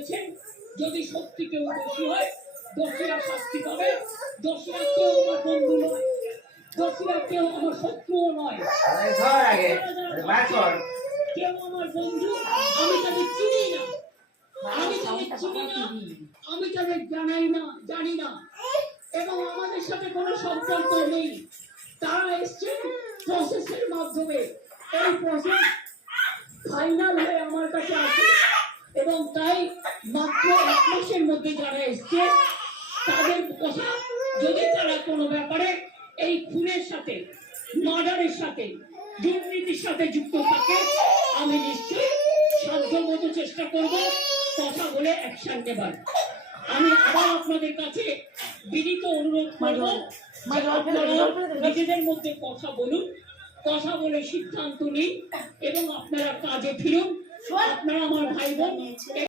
বলেছেন যদি সত্যি কেউ দোষী হয় দোষীরা শাস্তি পাবে। দোষীরা কেউ আমার বন্ধু নয়, দোষীরা কেউ আমার শত্রুও নয়। কেউ আমার বন্ধু, আমি তাদের চিনি না, আমি তাদের চিনি না, আমি তাদের জানি না এবং আমাদের সাথে কোনো সম্পর্ক নেই। তারা এসছে প্রসেসের মাধ্যমে, এই প্রসেস ফাইনাল হয়ে আমার কাছে আসে এবং তাই মাত্র 1 মাসের মধ্যে যারা এসছে তাদের কথা, যদি তারা কোনো ব্যাপারে এই খুনের সাথে, মার্ডারের সাথে, দুর্নীতির সাথে যুক্ত থাকে, আমি নিশ্চয়ই সাধ্যমতো চেষ্টা করব কথা বলে অ্যাকশন নেবার। আমি আবার আপনাদের কাছে বিনীত অনুরোধ করব, নিজেদের মধ্যে কথা বলুন, কথা বলে সিদ্ধান্ত নিন এবং আপনারা কাজে ফিরুন। আপনারা আমার ভাই বোন।